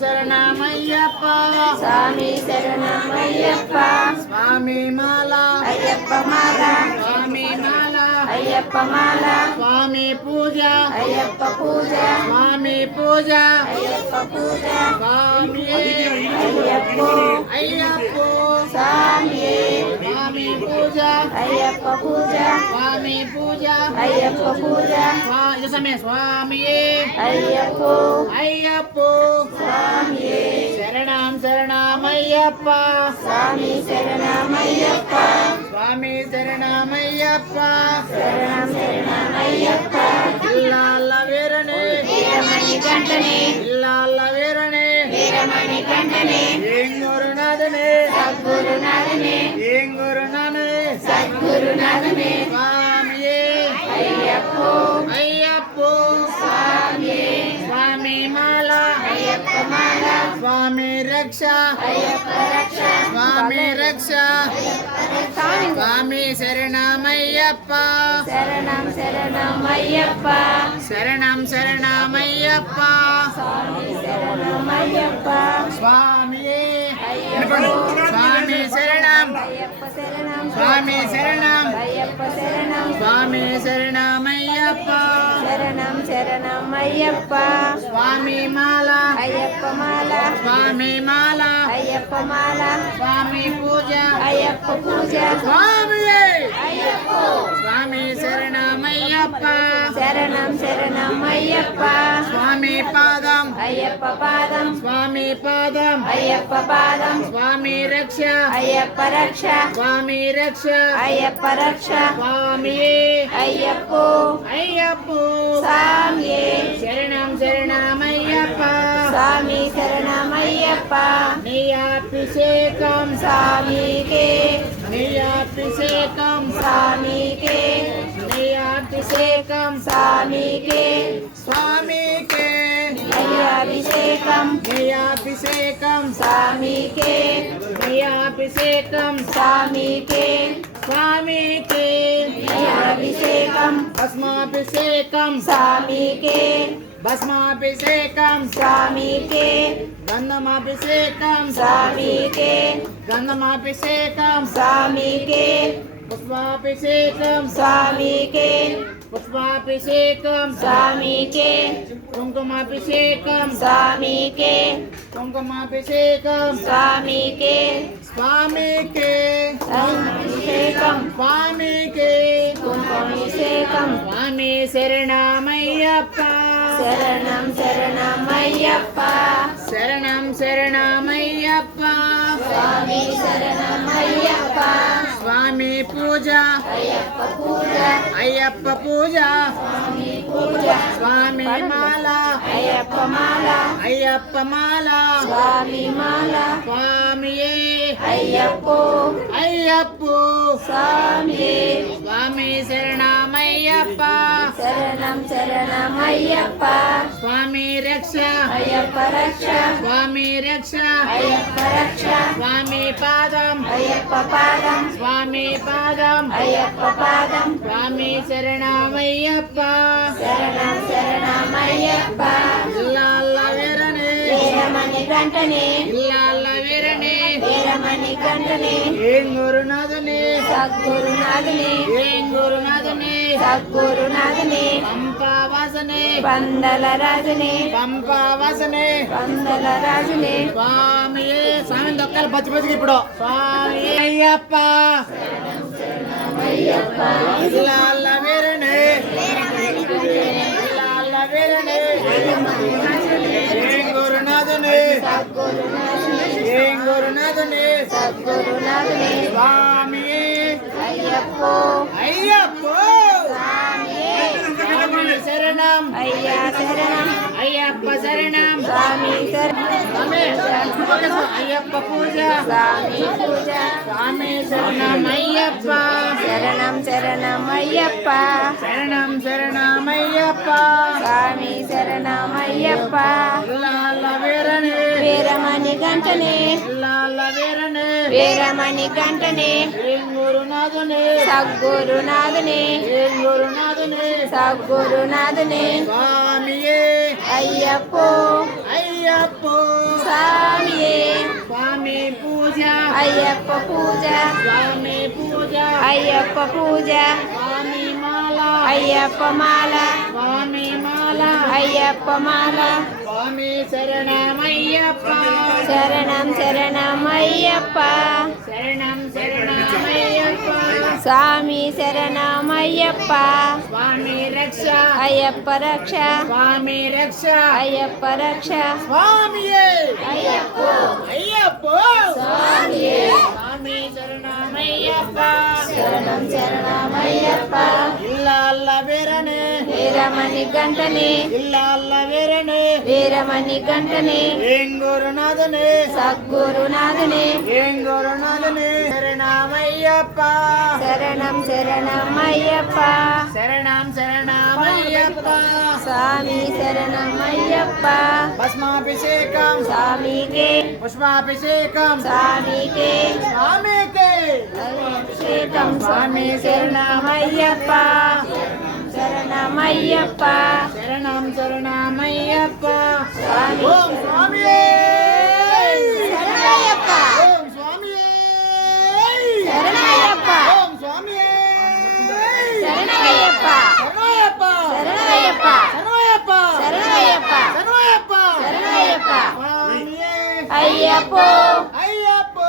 శరణమయ్యప్ప స్వామి శరణమయ్యప్ప స్వామి మాల అయ్యప్ప మాల స్వామి మాల అయ్యప్ప మాల స్వామి పూజ అయ్యప్ప పూజ స్వామి పూజ అయ్యప్ప పూజ స్వామి అయ్యప్ప అయ్యప్ప స్వామి స్వామి పూజ అయ్యప్ప పూజ స్వామి పూజ అయ్యప్ప పూజ స్వామి అయ్యప్ప అయ్యప్ప స్వామి శరణం శరణమయ్యప్ప స్వామి శరణమయ్యప్ప స్వామి శరణమయ్యప్ప శరణం శరణమయ్యప్ప ఇల్లాల వీరనే వీరమణి కంటనే ఇల్లాల వీరనే వీరమణి కంటనే ఏం గురునాథనే సద్గురునాథనే ఏం గురునాథనే సద్గురునాథనే స్వామి అయ్యప్ప అయ్యప్ప స్వామి స్వామి మాల అయ్యప్ప మాల స్వామి రక్ష అయ్యప్ప రక్ష స్వామి రక్ష స్వామి శరణమయ్యప్ప శరణం శరణమయ్యప్ప శరణం శరణమయ్యప్ప స్వామి శరణమయ్యప్ప స్వామి అయ్యప్ప స్వామి శరణం అయ్యప్ప శరణం స్వామి శరణం అయ్యప్ప శరణం స్వామి శరణమయ్యప్ప శరణం శరణమయ్యప్ప స్వామి మాల అయ్యప్ప మాల స్వామి మాల అయ్యప్ప మాల స్వామి పూజ అయ్యప్ప పూజ స్వామి అయ్యప్ప స్వామి శరణమయ్యప్ప శరణం శరణమయ్యప్ప స్వామి పాదం అయ్యప్ప పాదం స్వామి పాదం అయ్యప్ప పాదం స్వామి రక్ష అయ్యప్ప రక్ష స్వామి రక్ష అయ్యప్ప రక్ష స్వామి అయ్యప్ప అయ్యప్ప స్వామి శరణం శరణమయ్యప్ప స్వామి శరణమయ్యప్ప నీయాభిషేకం స్వామికే నీయాభిషేకం స్వామికే నీయాభిషేకం స్వామికే స్వామికే అయ్యాభిషేకం నీయాభిషేకం స్వామికే నీయాభిషేకం స్వామికే స్వామికే అయ్యాభిషేకం భస్మాభిషేకం స్వామికే భస్మాభిషేకం స్వామికే గంధమాభిషేకం స్వామికే గంధమాభిషేకం స్వామికే పుష్పాభిషేకం స్వామికే పుష్పాభిషేకం స్వామికే కుంకుమాభిషేకం స్వామికే కుంకుమాభిషేకం స్వామికే స్వామికే అభిషేకం స్వామికే కుంకుమాభిషేకం స్వామి శరణమయ్యప్ప శరణం శరణమయ్యప్ప శరణం శరణమయ్యప్ప స్వామి శరణమయ్యప్ప స్వామి పూజ అయ్యప్ప పూజ అయ్యప్ప పూజ స్వామి పూజ స్వామి మాల అయ్యప్ప మాల అయ్యప్ప మాల స్వామి మాల స్వామి అయ్యప్ప అయ్యప్ప స్వామి స్వామి శరణమయ్యప్ప శరణం శరణమయ్యప్ప స్వామి రక్ష అయ్యప్ప రక్ష స్వామి రక్ష అయ్యప్ప రక్ష స్వామి పాదం అయ్యప్ప పాదం స్వామి పాదం అయ్యప్ప పాదం స్వామి శరణమయ్యప్ప శరణం శరణమయ్యప్ప ఇల్లాల వీరనే వీరమణి గంటనే ఇల్లాల వీరనే వీరమణి గంటనే ఏం గురునాథనే సద్గురునాథనే ఏం గురునాథనే సద్గురునాథనే పంపావాసనే పందల రాజునే పంపావాసనే పందల రాజునే స్వామి స్వామి దొక్కలు బచ్చి బచ్చికి ఇప్పుడు స్వామి అయ్యప్ప ఇల్లాల వీరనే ఇల్లాల వీరనే ఏం గురునాథనే ఏం గురునాథనే సద్గురునాథనే స్వామి అయ్యప్ప అయ్యప్ప స్వామి శరణం అయ్యా శరణం అయ్యప్ప శరణం స్వామి శరణం స్వామి అయ్యప్ప పూజ స్వామి పూజ స్వామి శరణం అయ్యప్ప శరణం శరణం అయ్యప్ప శరణం శరణం అయ్యప్ప స్వామి శరణం అయ్యప్ప ఇల్లాల వీరనే వీరమణి గంటనే ఇల్లాల వీరనే వీరమణి గంటనే ఏం గురునాథనే సద్గురునాథనే ఏం గురునాథనే సద్గురునాథనే స్వామియే అయ్యప్ప అయ్యప్ప అయ్యప్ప పూజ స్వామి పూజ అయ్యప్ప పూజ స్వామి మాల అయ్యప్ప మాల స్వామి మాల అయ్యప్ప మాల స్వామి శరణమయ్యప్ప శరణం శరణం అయ్యప్ప శరణం శరణమయ్యప్ప స్వామి శరణం అయ్యప్ప స్వామి రక్ష అయ్యప్ప రక్ష స్వామి రక్ష అయ్యప్ప రక్ష స్వామియే అయ్యప్ప అయ్యప్ప స్వామియే స్వామి శరణమయ్యప్ప శరణం శరణం అయ్యప్ప ఇల్లల్ల వీరనే వీరమణి గంటనే ఇల్లల్ల వీరనే వీరమణి గంటనే ఏం గురునాథనే సద్గురునాథనే ఏం గురునాథనే శరణమయ్యప్ప శరణం శరణం అయ్యప్ప శరణం శరణమయ్యప్ప స్వామి శరణం అయ్యప్ప భస్మాభిషేకం స్వామికే పుష్పాభిషేకం స్వామికే స్వామికే అభిషేకం స్వామి శరణమయ్యప్ప శరణమయ్యప్ప శరణం శరణమయ్యప్ప స్వామి ఓం స్వామియే శరణయ్యప్ప ఓం స్వామియే శరణయ్యప్ప ఓం స్వామియే శరణయ్యప్ప శరణయ్యప్ప శరణయ్యప్ప శరణయ్యప్ప శరణయ్యప్ప శరణయ్యప్ప శరణయ్యప్ప స్వామియే అయ్యప్ప అయ్యప్ప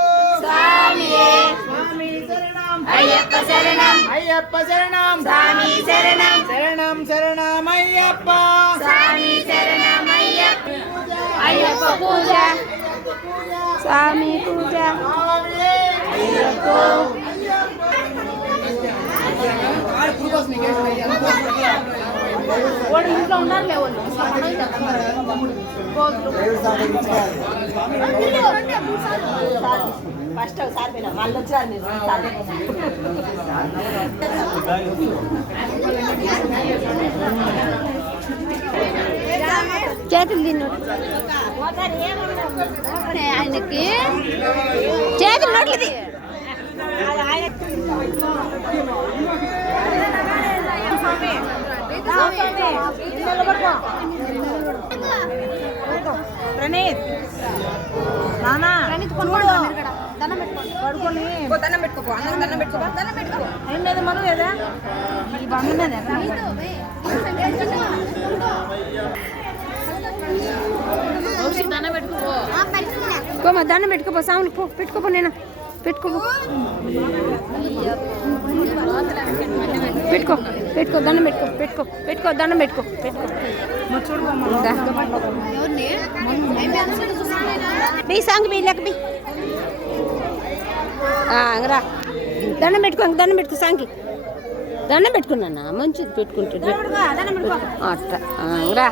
స్వామియే స్వామి శరణం అయ్యప్ప శరణం అయ్యప్ప శరణం స్వామి శరణం శరణం శరణమయ్యప్ప స్వామి శరణం అయ్యప్ప అయ్యప్ప పూజ స్వామి పూజ స్వామియే అయ్యప్ప వాడు ఇంట్లో ఉండాలి ఫస్ట్ ఒకసారి పోయినా మళ్ళీ వచ్చారు చేతులు తిన్నాడు ఆయనకి చేతులు నోట్లది ప్రణీత్ నానా దండం పెట్టుకో అందరం దండం పెట్టుకో ఏం లేదు మనం లేదా ఈ బంధున్నదే పోమా దండం పెట్టుకోపో సాములు పో పెట్టుకోపో నేను పెట్టుకోపో పెట్టుకో పెట్టుకో దండం పెట్టుకో దండం పెట్టుకో బీ సాంగ్ బీ లెక్క బీ రా దండం పెట్టుకో సాంగ్కి దండం పెట్టుకున్నా మంచిది పెట్టుకుంటాడు అట్లా రా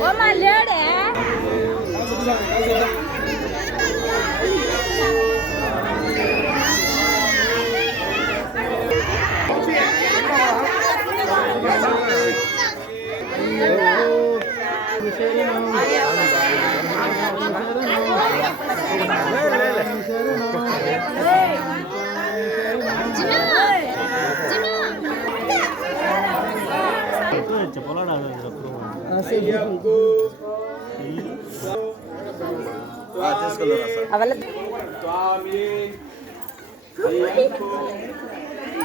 ఓ మా లేడే స్వామి